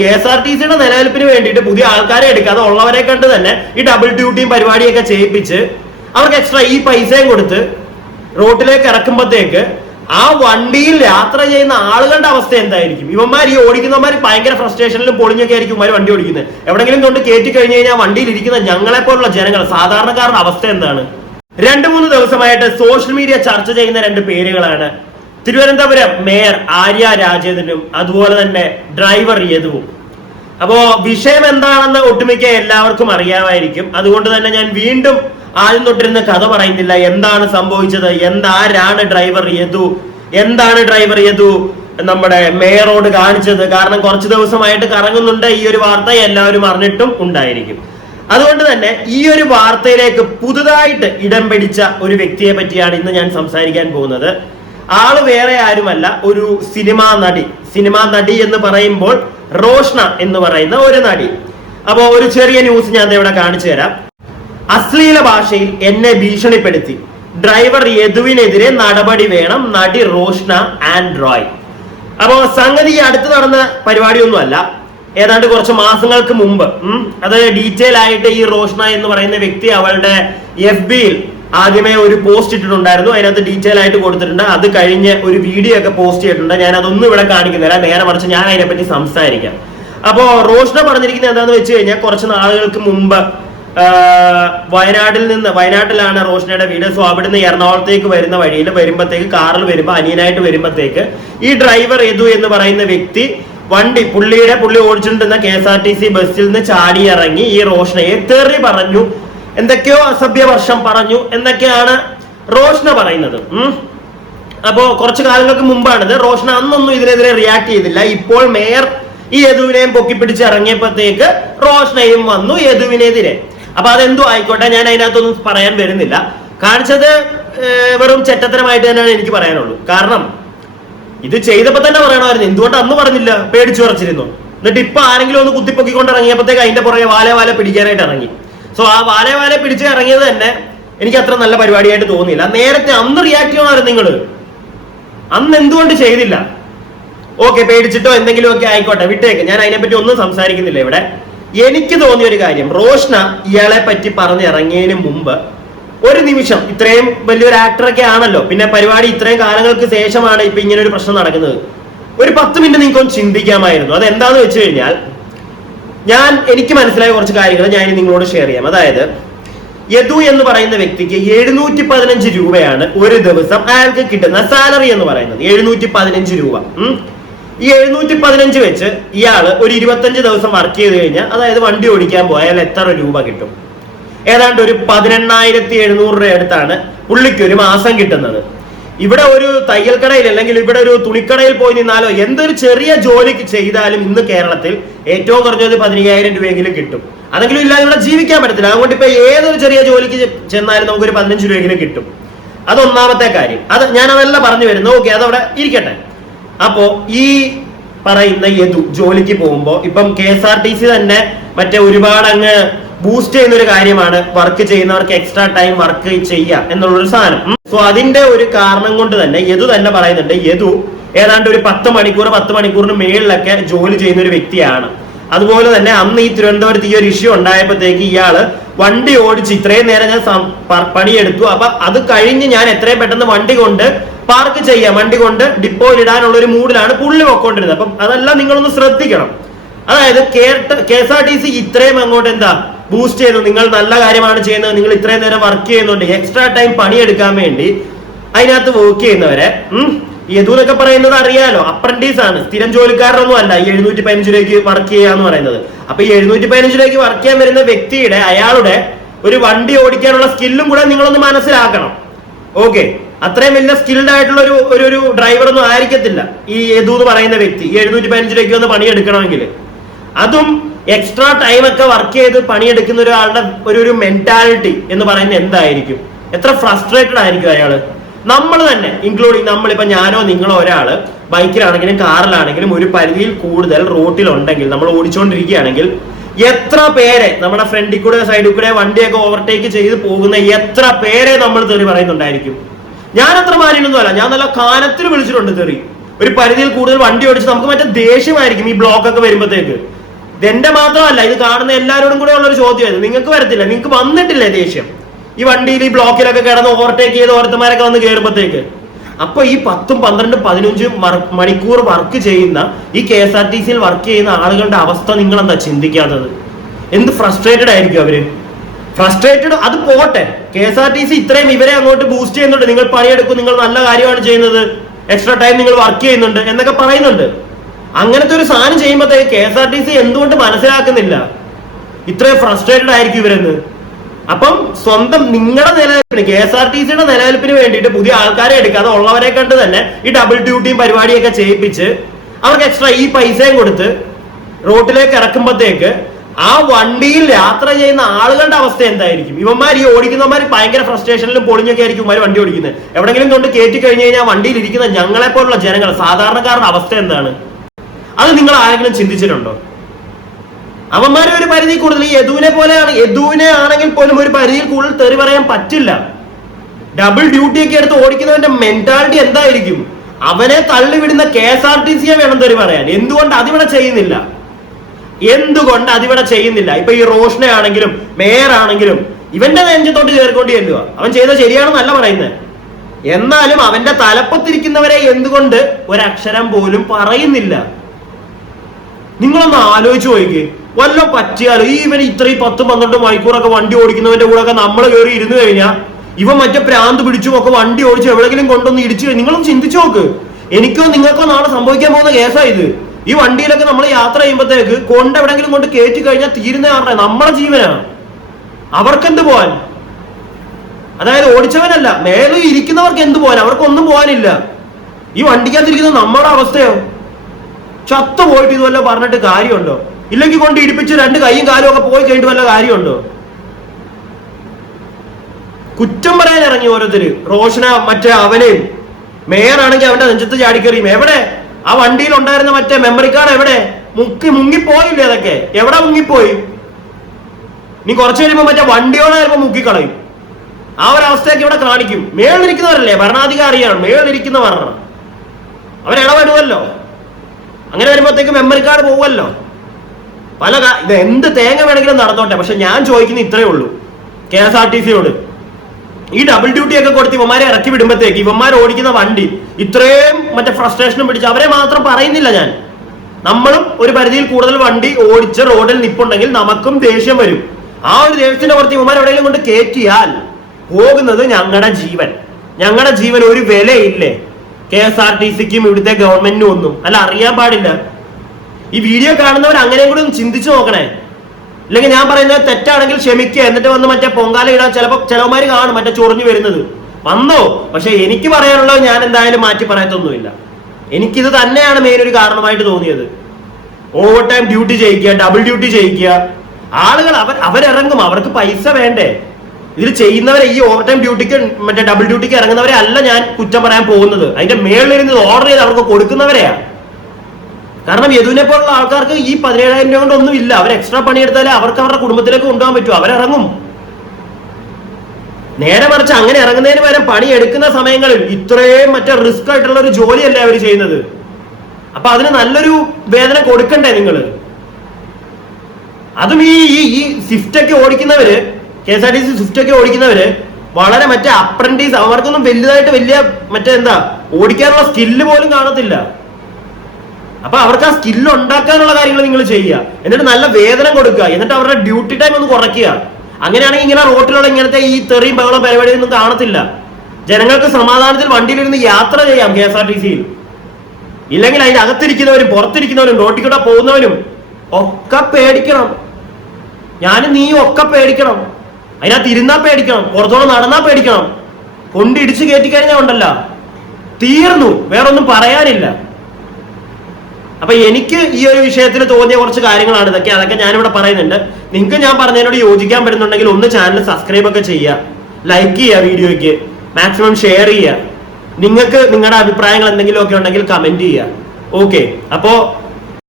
KSRTCയുടെ നിലനിൽപ്പിന് വേണ്ടിയിട്ട് പുതിയ ആൾക്കാരെ എടുക്കാതെ ഉള്ളവരെ കണ്ട് തന്നെ ഈ ഡബിൾ ഡ്യൂട്ടിയും പരിപാടിയൊക്കെ ചെയ്യിപ്പിച്ച് അവർക്ക് എക്സ്ട്രാ ഈ പൈസയും കൊടുത്ത് റോഡിലേക്ക് ഇറക്കുമ്പോഴത്തേക്ക് ആ വണ്ടിയിൽ യാത്ര ചെയ്യുന്ന ആളുകളുടെ അവസ്ഥ എന്തായിരിക്കും? ഇവന്മാർ ഈ ഓടിക്കുന്നവന്മാർ ഭയങ്കര ഫ്രസ്ട്രേഷനിലും പൊളിഞ്ഞൊക്കെ ആയിരിക്കും ഇവന്മാർ വണ്ടി ഓടിക്കുന്നത്. എവിടെങ്കിലും കൊണ്ട് കയറ്റി കഴിഞ്ഞ് കഴിഞ്ഞാൽ വണ്ടിയിൽ ഇരിക്കുന്ന ഞങ്ങളെ പോലുള്ള ജനങ്ങൾ, സാധാരണക്കാരുടെ അവസ്ഥ എന്താണ്? 2-3 ദിവസമായിട്ട് സോഷ്യൽ മീഡിയ ചർച്ച ചെയ്യുന്ന 2 പേരുകളാണ് തിരുവനന്തപുരം മേയർ ആര്യ രാജേന്ദ്രനും അതുപോലെ തന്നെ ഡ്രൈവർ യദുവും. അപ്പോ വിഷയം എന്താണെന്ന് ഒട്ടുമിക്ക എല്ലാവർക്കും അറിയാമായിരിക്കും. അതുകൊണ്ട് തന്നെ ഞാൻ വീണ്ടും ആദ്യം തൊട്ടിരുന്ന കഥ പറയുന്നില്ല. എന്താണ് സംഭവിച്ചത്, ആരാണ് ഡ്രൈവർ യദു, എന്താണ് ഡ്രൈവർ യദു നമ്മുടെ മേയറോട് കാണിച്ചത്? കാരണം കുറച്ച് ദിവസമായിട്ട് കറങ്ങുന്നുണ്ട് ഈ ഒരു വാർത്ത, എല്ലാവരും അറിഞ്ഞിട്ടും ഉണ്ടായിരിക്കും. അതുകൊണ്ട് തന്നെ ഈ ഒരു വാർത്തയിലേക്ക് പുതുതായിട്ട് ഇടം പിടിച്ച ഒരു വ്യക്തിയെ പറ്റിയാണ് ഇന്ന് ഞാൻ സംസാരിക്കാൻ പോകുന്നത്. ആള് വേറെ ആരുമല്ല, ഒരു സിനിമാ നടി എന്ന് പറയുമ്പോൾ റോഷ്ന എന്ന് പറയുന്ന ഒരു നടി. അപ്പോ ഒരു ചെറിയ ന്യൂസ് ഞാൻ ഇവിടെ കാണിച്ചു തരാം. അശ്ലീല ഭാഷയിൽ എന്നെ ഭീഷണിപ്പെടുത്തി, ഡ്രൈവർ യദുവിനെതിരെ നടപടി വേണം, നടി റോഷ്ന ആൻഡ് റോയ്. അപ്പോ സംഗതി അടുത്ത് നടന്ന പരിപാടിയൊന്നുമല്ല, ഏതാണ്ട് കുറച്ച് മാസങ്ങൾക്ക് മുമ്പ്. അത് ഡീറ്റെയിൽ ആയിട്ട് ഈ റോഷ്ന എന്ന് പറയുന്ന വ്യക്തി അവളുടെ FBയിൽ ആദ്യമേ ഒരു പോസ്റ്റ് ഇട്ടിട്ടുണ്ടായിരുന്നു. അതിനകത്ത് ഡീറ്റെയിൽ ആയിട്ട് കൊടുത്തിട്ടുണ്ട്. അത് കഴിഞ്ഞ് ഒരു വീഡിയോ ഒക്കെ പോസ്റ്റ് ചെയ്തിട്ടുണ്ട്. ഞാൻ അതൊന്നും ഇവിടെ കാണിക്കുന്നില്ല, നേരെ മറിച്ച് ഞാൻ അതിനെപ്പറ്റി സംസാരിക്കാം. അപ്പോ റോഷ്ന പറഞ്ഞിരിക്കുന്നത് എന്താണെന്ന് വെച്ച് കഴിഞ്ഞാൽ, കുറച്ച് നാളുകൾക്ക് മുമ്പ് വയനാട്ടിലാണ് റോഷ്നയുടെ വീട്. സോ അവിടുന്ന് എറണാകുളത്തേക്ക് വരുന്ന വഴിയിൽ വരുമ്പോഴത്തേക്ക്, കാറിൽ വരുമ്പോൾ, അനിയനായിട്ട് വരുമ്പോഴത്തേക്ക് ഈ ഡ്രൈവർ യദു എന്ന് പറയുന്ന വ്യക്തി പുള്ളി ഓടിച്ചിട്ടുണ്ടെന്ന KSRTC ബസ്സിൽ നിന്ന് ചാടി ഇറങ്ങി ഈ റോഷ്നയെ തെറി പറഞ്ഞു, എന്തൊക്കെയോ അസഭ്യവർഷം പറഞ്ഞു എന്നൊക്കെയാണ് റോഷ്ന പറയുന്നത്. അപ്പോ കുറച്ചു കാലങ്ങൾക്ക് മുമ്പാണിത്. റോഷ്ന അന്നൊന്നും ഇതിനെതിരെ റിയാക്ട് ചെയ്തില്ല. ഇപ്പോൾ മേയർ ഈ യദുവിനെയും പൊക്കിപ്പിടിച്ച് ഇറങ്ങിയപ്പോഴത്തേക്ക് റോഷ്നയും വന്നു യദുവിനെതിരെ. അപ്പൊ അതെന്തോ ആയിക്കോട്ടെ, ഞാൻ അതിനകത്തൊന്നും പറയാൻ വരുന്നില്ല. കാണിച്ചത് വെറും ചെറ്റത്തരമായിട്ട് തന്നെയാണ് എനിക്ക് പറയാനുള്ളൂ. കാരണം ഇത് ചെയ്തപ്പോ തന്നെ പറയണമായിരുന്നു, എന്തുകൊണ്ട് അന്ന് പറഞ്ഞില്ല? പേടിച്ചു പറച്ചിരുന്നു. എന്നിട്ട് ഇപ്പൊ ആരെങ്കിലും ഒന്ന് കുത്തിപ്പൊക്കിക്കൊണ്ട് ഇറങ്ങിയപ്പോഴത്തേക്ക് അതിന്റെ പുറകെ വാല പിടിക്കാനായിട്ട് ഇറങ്ങി. സോ ആ വാല പിടിച്ച് ഇറങ്ങിയത് തന്നെ എനിക്ക് അത്ര നല്ല പരിപാടിയായിട്ട് തോന്നിയില്ല. നേരത്തെ അന്ന് റിയാക്ട് ചെയ്യണമായിരുന്നു നിങ്ങൾ. അന്ന് എന്തുകൊണ്ട് ചെയ്തില്ല? ഓക്കെ, പേടിച്ചിട്ടോ എന്തെങ്കിലും ഒക്കെ ആയിക്കോട്ടെ, വിട്ടേക്ക്. ഞാൻ അതിനെപ്പറ്റി ഒന്നും സംസാരിക്കുന്നില്ല ഇവിടെ. എനിക്ക് തോന്നിയ ഒരു കാര്യം, റോഷ്ന ഇയാളെ പറ്റി പറഞ്ഞിറങ്ങിയതിന് മുമ്പ് ഒരു നിമിഷം, ഇത്രയും വലിയൊരു ആക്ടറൊക്കെ ആണല്ലോ, പിന്നെ പരിപാടി ഇത്രയും കാലങ്ങൾക്ക് ശേഷമാണ് ഇപ്പൊ ഇങ്ങനെ ഒരു പ്രശ്നം നടക്കുന്നത്, ഒരു 10 മിനിറ്റ് നിങ്ങൾക്കൊന്ന് ചിന്തിക്കാമായിരുന്നു. അതെന്താന്ന് വെച്ച് കഴിഞ്ഞാൽ, എനിക്ക് മനസ്സിലായ കുറച്ച് കാര്യങ്ങൾ ഞാൻ നിങ്ങളോട് ഷെയർ ചെയ്യാം. അതായത് യദു എന്ന് പറയുന്ന വ്യക്തിക്ക് 715 രൂപയാണ് ഒരു ദിവസം അയാൾക്ക് കിട്ടുന്ന സാലറി എന്ന് പറയുന്നത്. 715 രൂപ. ഈ 715 വെച്ച് ഇയാള് ഒരു 25 ദിവസം വർക്ക് ചെയ്ത് കഴിഞ്ഞാൽ, അതായത് വണ്ടി ഓടിക്കാൻ പോയാൽ എത്ര രൂപ കിട്ടും? ഏതാണ്ട് ഒരു 18,700 രൂപ അടുത്താണ് പുള്ളിക്ക് ഒരു മാസം കിട്ടുന്നത്. ഇവിടെ ഒരു തയ്യൽ കടയിൽ അല്ലെങ്കിൽ ഇവിടെ ഒരു തുണിക്കടയിൽ പോയി നിന്നാലോ, എന്തൊരു ചെറിയ ജോലിക്ക് ചെയ്താലും ഇന്ന് കേരളത്തിൽ ഏറ്റവും കുറഞ്ഞത് 15,000 രൂപയെങ്കിലും കിട്ടും. അതെങ്കിലും ഇല്ലാതെ ഇവിടെ ജീവിക്കാൻ പറ്റത്തില്ല. അതുകൊണ്ട് ഇപ്പൊ ഏതൊരു ചെറിയ ജോലിക്ക് ചെന്നാലും നമുക്കൊരു 15 രൂപയെങ്കിലും കിട്ടും. അതൊന്നാമത്തെ കാര്യം. ഞാനതല്ല പറഞ്ഞു വരുന്നു. ഓക്കെ, അതവിടെ ഇരിക്കട്ടെ. അപ്പോ ഈ പറയുന്ന യദു ജോലിക്ക് പോകുമ്പോ ഇപ്പം KSRTC തന്നെ മറ്റേ ഒരുപാട് അങ്ങ് ബൂസ്റ്റ് ചെയ്യുന്ന ഒരു കാര്യമാണ് വർക്ക് ചെയ്യുന്നവർക്ക് എക്സ്ട്രാ ടൈം വർക്ക് ചെയ്യുക എന്നുള്ളൊരു സാധനം. സോ അതിന്റെ ഒരു കാരണം കൊണ്ട് തന്നെ യദു തന്നെ പറയുന്നുണ്ട്, യദു ഏതാണ്ട് ഒരു 10 മണിക്കൂറിന് മേളിലൊക്കെ ജോലി ചെയ്യുന്ന ഒരു വ്യക്തിയാണ്. അതുപോലെ തന്നെ അന്ന് ഈ തിരുവനന്തപുരത്ത് ഈ ഒരു ഇഷ്യൂ ഉണ്ടായപ്പോഴത്തേക്ക് ഇയാള് വണ്ടി ഓടിച്ച് ഇത്രയും നേരം ഞാൻ പണിയെടുത്തു, അപ്പൊ അത് കഴിഞ്ഞ് ഞാൻ എത്രയും പെട്ടെന്ന് വണ്ടി കൊണ്ട് പാർക്ക് ചെയ്യാം, വണ്ടി കൊണ്ട് ഡിപ്പോയിൽ ഇടാനുള്ള ഒരു മൂഡിലാണ് പുള്ളി പൊക്കോണ്ടിരുന്നത്. അപ്പം അതെല്ലാം നിങ്ങളൊന്ന് ശ്രദ്ധിക്കണം. അതായത് KSRTC ഇത്രയും അങ്ങോട്ട് ബൂസ്റ്റ് ചെയ്തു, നിങ്ങൾ നല്ല കാര്യമാണ് ചെയ്യുന്നത്, നിങ്ങൾ ഇത്രയും നേരം വർക്ക് ചെയ്യുന്നുണ്ട്, എക്സ്ട്രാ ടൈം പണിയെടുക്കാൻ വേണ്ടി അതിനകത്ത് വർക്ക് ചെയ്യുന്നവരെ. യദു എന്നൊക്കെ പറയുന്നത് അറിയാലോ, അപ്രന്റീസ് ആണ്, സ്ഥിരം ജോലിക്കാരനൊന്നും അല്ല ഈ 715 രൂപയ്ക്ക് വർക്ക് ചെയ്യാന്ന് പറയുന്നത്. അപ്പൊ ഈ 715 രൂപയ്ക്ക് വർക്ക് ചെയ്യാൻ വരുന്ന വ്യക്തിയുടെ അയാളുടെ ഒരു വണ്ടി ഓടിക്കാനുള്ള സ്കില്ലും കൂടെ നിങ്ങളൊന്ന് മനസ്സിലാക്കണം. ഓക്കെ, അത്രയും വലിയ സ്കിൽഡ് ആയിട്ടുള്ള ഒരു ഡ്രൈവർ ഒന്നും ആയിരിക്കത്തില്ല ഈ യദു എന്ന് പറയുന്ന വ്യക്തി. ഈ 715 രൂപയ്ക്ക് ഒന്ന് പണിയെടുക്കണമെങ്കിൽ, അതും എക്സ്ട്രാ ടൈം ഒക്കെ വർക്ക് ചെയ്ത് പണിയെടുക്കുന്ന ഒരാളുടെ ഒരു മെന്റാലിറ്റി എന്ന് പറയുന്നത് എന്തായിരിക്കും? എത്ര ഫ്രസ്ട്രേറ്റഡ് ആയിരിക്കും അയാള്. നമ്മൾ തന്നെ ഇൻക്ലൂഡിങ്, നമ്മളിപ്പോ ഞാനോ നിങ്ങളോ ഒരാള് ബൈക്കിലാണെങ്കിലും കാറിലാണെങ്കിലും ഒരു പരിധിയിൽ കൂടുതൽ റോട്ടിലുണ്ടെങ്കിൽ, നമ്മൾ ഓടിച്ചുകൊണ്ടിരിക്കുകയാണെങ്കിൽ എത്ര പേരെ നമ്മുടെ ഫ്രണ്ടിൽ കൂടെ സൈഡിൽ കൂടെ വണ്ടിയൊക്കെ ഓവർടേക്ക് ചെയ്ത് പോകുന്ന എത്ര പേരെ നമ്മൾ തെറി പറയുന്നുണ്ടായിരിക്കും. ഞാൻ അത്ര മാന്യനൊന്നും അല്ല, ഞാൻ നല്ല കാനത്തിൽ വിളിച്ചിട്ടുണ്ട് തെറി. ഒരു പരിധിയിൽ കൂടുതൽ വണ്ടി ഓടിച്ച് നമുക്ക് മറ്റേ ദേഷ്യമായിരിക്കും ഈ ബ്ലോക്ക് ഒക്കെ വരുമ്പോഴത്തേക്ക്. ഇതെന്റെ മാത്രമല്ല, ഇത് കാണുന്ന എല്ലാവരോടും കൂടെ ഉള്ളൊരു ചോദ്യമായിരുന്നു. നിങ്ങൾക്ക് വരത്തില്ല, നിങ്ങൾക്ക് വന്നിട്ടില്ലേ ദേഷ്യം ഈ വണ്ടിയിൽ ഈ ബ്ലോക്കിലൊക്കെ കിടന്ന് ഓവർടേക്ക് ചെയ്ത് ഓരോരുത്തന്മാരൊക്കെ വന്ന് കയറുമ്പോഴത്തേക്ക്? അപ്പൊ ഈ 10, 12, 15 മണിക്കൂർ വർക്ക് ചെയ്യുന്ന ഈ KSRTC വർക്ക് ചെയ്യുന്ന ആളുകളുടെ അവസ്ഥ നിങ്ങൾ എന്താ ചിന്തിക്കാത്തത്? എന്ത് ഫ്രസ്ട്രേറ്റഡ് ആയിരിക്കും അവര്. ഫ്രസ്ട്രേറ്റഡ് അത് പോട്ടെ, KSRTC ഇത്രയും ഇവരെ അങ്ങോട്ട് ബൂസ്റ്റ് ചെയ്യുന്നുണ്ട്, നിങ്ങൾ പണിയെടുക്കും, നിങ്ങൾ നല്ല കാര്യമാണ് ചെയ്യുന്നത്, എക്സ്ട്രാ ടൈം നിങ്ങൾ വർക്ക് ചെയ്യുന്നുണ്ട് എന്നൊക്കെ പറയുന്നുണ്ട്. അങ്ങനത്തെ ഒരു സാധനം ചെയ്യുമ്പോഴത്തേക്ക് KSRTC എന്തുകൊണ്ട് മനസ്സിലാക്കുന്നില്ല ഇത്രയും ഫ്രസ്ട്രേറ്റഡ് ആയിരിക്കും ഇവരെന്ന്? അപ്പം സ്വന്തം നിങ്ങളുടെ നിലനിൽപ്പിന്, KSRTCയുടെ നിലനിൽപ്പിന് വേണ്ടിയിട്ട് പുതിയ ആൾക്കാരെ എടുക്കാതെ ഉള്ളവരെ കണ്ട് തന്നെ ഈ ഡബിൾ ഡ്യൂട്ടിയും പരിപാടിയൊക്കെ ചെയ്യിപ്പിച്ച് അവർക്ക് എക്സ്ട്രാ ഈ പൈസയും കൊടുത്ത് റോഡിലേക്ക് ഇറക്കുമ്പോഴത്തേക്ക് ആ വണ്ടിയിൽ യാത്ര ചെയ്യുന്ന ആളുകളുടെ അവസ്ഥ എന്തായിരിക്കും? ഇവന്മാർ ഈ ഓടിക്കുന്നവന്മാർ ഭയങ്കര ഫ്രസ്ട്രേഷനിലും പൊളിഞ്ഞൊക്കെ ആയിരിക്കും ഇവന്മാർ വണ്ടി ഓടിക്കുന്നത്. എവിടെങ്കിലും കൊണ്ട് കയറ്റി കഴിഞ്ഞ് കഴിഞ്ഞാൽ വണ്ടിയിൽ ഇരിക്കുന്ന ഞങ്ങളെ പോലുള്ള ജനങ്ങൾ, സാധാരണക്കാരുടെ അവസ്ഥ എന്താണ്? അത് നിങ്ങൾ ആരെങ്കിലും ചിന്തിച്ചിട്ടുണ്ടോ? അവന്മാരെ ഒരു പരിധി കൂടുതൽ, ഈ യദുവിനെ പോലെയാണ്, യദുവിനെ ആണെങ്കിൽ പോലും ഒരു പരിധിയിൽ കൂടുതൽ തെറി പറയാൻ പറ്റില്ല. ഡബിൾ ഡ്യൂട്ടി ഒക്കെ എടുത്ത് ഓടിക്കുന്നവന്റെ മെന്റാലിറ്റി എന്തായിരിക്കും? അവനെ തള്ളിവിടുന്ന KSRTCയെ വേണം തെറി പറയാൻ. എന്തുകൊണ്ട് അതിവിടെ ചെയ്യുന്നില്ല? എന്തുകൊണ്ട് അതിവിടെ ചെയ്യുന്നില്ല? ഇപ്പൊ ഈ റോഷനെ ആണെങ്കിലും മേയർ ആണെങ്കിലും ഇവന്റെ നെഞ്ചത്തോട്ട് കയറിക്കൊണ്ട് ചെല്ലുക. അവൻ ചെയ്ത ശരിയാണെന്നല്ല പറയുന്നത്, എന്നാലും അവന്റെ തലപ്പത്തിരിക്കുന്നവരെ എന്തുകൊണ്ട് ഒരക്ഷരം പോലും പറയുന്നില്ല? നിങ്ങളൊന്ന് ആലോചിച്ച് നോക്കി. വല്ല പറ്റിയാലോ ഇവൻ ഇത്രയും 10, 12 മണിക്കൂറൊക്കെ വണ്ടി ഓടിക്കുന്നവന്റെ കൂടെ ഒക്കെ നമ്മൾ കയറി ഇരുന്ന് കഴിഞ്ഞാൽ ഇവൻ മറ്റേ പ്രാന്ത് പിടിച്ചും ഒക്കെ വണ്ടി ഓടിച്ച് എവിടെയെങ്കിലും കൊണ്ടൊന്ന് ഇടിച്ചു. നിങ്ങളൊന്ന് ചിന്തിച്ചു നോക്ക്. എനിക്കോ നിങ്ങൾക്കോ നാളെ സംഭവിക്കാൻ പോകുന്ന കേസായത്. ഈ വണ്ടിയിലൊക്കെ നമ്മൾ യാത്ര ചെയ്യുമ്പോഴത്തേക്ക് കൊണ്ട് എവിടെയെങ്കിലും കൊണ്ട് കയറ്റി കഴിഞ്ഞാൽ തീരുന്ന ആരുടെ നമ്മുടെ ജീവനാണ്. അവർക്കെന്ത് പോവാൻ? അതായത് ഓടിച്ചവനല്ല, മേലെ ഇരിക്കുന്നവർക്ക് എന്ത് പോകാൻ? അവർക്കൊന്നും പോകാനില്ല. ഈ വണ്ടിക്കകത്തിരിക്കുന്ന നമ്മുടെ അവസ്ഥയോ? ചത്ത പോയിട്ട് ഇതുവല്ലോ പറഞ്ഞിട്ട് കാര്യമുണ്ടോ? ഇല്ലെങ്കിൽ കൊണ്ട് ഇടിപ്പിച്ച് 2 കൈയും കാലും ഒക്കെ പോയി കഴിഞ്ഞിട്ട് വല്ല കാര്യമുണ്ടോ? കുറ്റം പറയാൻ ഇറങ്ങി ഓരോരുത്തര്. റോഷന മറ്റേ അവനെയും, മേയർ ആണെങ്കിൽ അവന്റെ നെഞ്ചത്ത് ചാടിക്കറിയും. എവിടെ ആ വണ്ടിയിൽ ഉണ്ടായിരുന്ന മറ്റേ മെമ്മറി കാർഡ് എവിടെ? മുങ്ങിപ്പോയില്ലേ? അതൊക്കെ എവിടെ മുങ്ങിപ്പോയി? നീ കുറച്ച് കഴിയുമ്പോ മറ്റേ വണ്ടിയോടെ ചിലപ്പോ മുക്കിക്കളയും. ആ ഒരു അവസ്ഥയൊക്കെ ഇവിടെ കാണിക്കും. മേളിലിരിക്കുന്നവരല്ലേ, ഭരണാധികാരിയാണ്, മേളിലിരിക്കുന്നവർ അവരിടപെടുമല്ലോ. അങ്ങനെ വരുമ്പോഴത്തേക്ക് മെമ്മറി കാർഡ് പോവല്ലോ. ഇത് എന്ത് തേങ്ങ വേണമെങ്കിലും നടന്നോട്ടെ. പക്ഷെ ഞാൻ ചോദിക്കുന്ന ഇത്രയേ ഉള്ളൂ KSRTCയോട്. ഈ ഡബിൾ ഡ്യൂട്ടി ഒക്കെ കൊടുത്ത് ഇവന്മാരെ ഇറക്കി വിടുമ്പോഴത്തേക്ക് ഇവന്മാർ ഓടിക്കുന്ന വണ്ടി ഇത്രയും മറ്റേ ഫ്രസ്ട്രേഷനും പിടിച്ച് അവരെ മാത്രം പറയുന്നില്ല ഞാൻ. നമ്മളും ഒരു പരിധിയിൽ കൂടുതൽ വണ്ടി ഓടിച്ച് റോഡിൽ നിപ്പുണ്ടെങ്കിൽ നമുക്കും ദേഷ്യം വരും. ആ ഒരു ദേഷ്യത്തിന്റെ പുറത്ത് ഇവന്മാർ എവിടെയെങ്കിലും കൊണ്ട് കയറ്റിയാൽ പോകുന്നത് ഞങ്ങളുടെ ജീവൻ. ഞങ്ങളുടെ ജീവൻ ഒരു വിലയില്ലേ KSRTCക്കും ഇവിടുത്തെ ഗവൺമെന്റിനും ഒന്നും. അല്ല, അറിയാൻ പാടില്ല. ഈ വീഡിയോ കാണുന്നവർ അങ്ങനെയും കൂടി ഒന്ന് ചിന്തിച്ചു നോക്കണേ. ഇല്ലെങ്കിൽ ഞാൻ പറയുന്നത് തെറ്റാണെങ്കിൽ ക്ഷമിക്കുക, എന്നിട്ട് വന്ന് മറ്റേ പൊങ്കാല ഇടാൻ ചിലവന്മാര് കാണും മറ്റേ ചൊറിഞ്ഞു വരുന്നത്. വന്നോ? പക്ഷെ എനിക്ക് പറയാനുള്ളത് ഞാൻ എന്തായാലും മാറ്റി പറയത്തൊന്നുമില്ല. എനിക്കിത് തന്നെയാണ് മെയിൻ ഒരു കാരണമായിട്ട് തോന്നിയത്. ഓവർ ടൈം ഡ്യൂട്ടി ചെയ്യിക്കുക, ഡബിൾ ഡ്യൂട്ടി ചെയ്യിക്കുക. ആളുകൾ അവരിറങ്ങും, അവർക്ക് പൈസ വേണ്ടേ? ഇതിൽ ചെയ്യുന്നവരെ, ഈ ഓവർ ടൈം ഡ്യൂട്ടിക്ക് മറ്റേ ഡബിൾ ഡ്യൂട്ടിക്ക് ഇറങ്ങുന്നവരെ അല്ല ഞാൻ കുറ്റം പറയാൻ പോകുന്നത്. അതിന്റെ മേളിലിരുന്ന് ഓർഡർ ചെയ്ത് അവർക്ക് കൊടുക്കുന്നവരെയാ. കാരണം യദുവിനെ പോലുള്ള ആൾക്കാർക്ക് ഈ 17,000 രൂപ കൊണ്ടൊന്നും ഇല്ല. അവർ എക്സ്ട്രാ പണിയെടുത്താലേ അവർക്ക് അവരുടെ കുടുംബത്തിലേക്ക് കൊണ്ടുപോകാൻ പറ്റും. അവരിറങ്ങും. നേരെ മറിച്ച് അങ്ങനെ ഇറങ്ങുന്നതിന് പകരം പണി എടുക്കുന്ന സമയങ്ങളിൽ ഇത്രയും മറ്റേ റിസ്ക് ആയിട്ടുള്ള ഒരു ജോലിയല്ലേ അവർ ചെയ്യുന്നത്. അപ്പൊ അതിന് നല്ലൊരു വേതനം കൊടുക്കണ്ടേ നിങ്ങൾ? അതും ഈ സ്വിഫ്റ്റ് ഒക്കെ ഓടിക്കുന്നവര്, KSRTC സ്വിഫ്റ്റ് ഒക്കെ ഓടിക്കുന്നവര് വളരെ മറ്റേ അപ്രന്റീസ്, അവർക്കൊന്നും വലുതായിട്ട് വലിയ മറ്റേ എന്താ ഓടിക്കാനുള്ള സ്കില്ല് പോലും കാണത്തില്ല. അപ്പൊ അവർക്ക് ആ സ്കില്ല് ഉണ്ടാക്കാനുള്ള കാര്യങ്ങൾ നിങ്ങൾ ചെയ്യുക, എന്നിട്ട് നല്ല വേതനം കൊടുക്കുക, എന്നിട്ട് അവരുടെ ഡ്യൂട്ടി ടൈം ഒന്ന് കുറയ്ക്കുക. അങ്ങനെയാണെങ്കിൽ ഇങ്ങനെ റോട്ടിലുള്ള ഇങ്ങനത്തെ ഈ തെറിയും ബഹളം പരിപാടിയൊന്നും കാണത്തില്ല. ജനങ്ങൾക്ക് സമാധാനത്തിൽ വണ്ടിയിലിരുന്ന് യാത്ര ചെയ്യാം KSRTCയിൽ. ഇല്ലെങ്കിൽ അതിന്റെ അകത്തിരിക്കുന്നവരും പുറത്തിരിക്കുന്നവരും റോട്ടിൽ കൂടെ പോകുന്നവരും ഒക്കെ പേടിക്കണം. ഞാനും നീയും ഒക്കെ പേടിക്കണം. അതിനകത്ത് ഇരുന്നാ പേടിക്കണം, പുറത്തോടെ നടന്നാ പേടിക്കണം. കൊണ്ടിടിച്ച് കയറ്റി കഴിഞ്ഞാൽ ഉണ്ടല്ല, തീർന്നു, വേറൊന്നും പറയാനില്ല. അപ്പൊ എനിക്ക് ഈ ഒരു വിഷയത്തിൽ തോന്നിയ കുറച്ച് കാര്യങ്ങളാണ് ഇതൊക്കെ. അതൊക്കെ ഞാനിവിടെ പറയുന്നുണ്ട്. നിങ്ങൾക്ക് ഞാൻ പറഞ്ഞതിനോട് യോജിക്കാൻ പറ്റുന്നുണ്ടെങ്കിൽ ഒന്ന് ചാനൽ സബ്സ്ക്രൈബ് ഒക്കെ ചെയ്യുക, ലൈക്ക് ചെയ്യുക, വീഡിയോയ്ക്ക് മാക്സിമം ഷെയർ ചെയ്യുക. നിങ്ങൾക്ക് നിങ്ങളുടെ അഭിപ്രായങ്ങൾ എന്തെങ്കിലും ഒക്കെ ഉണ്ടെങ്കിൽ കമന്റ് ചെയ്യുക. ഓക്കെ, അപ്പോ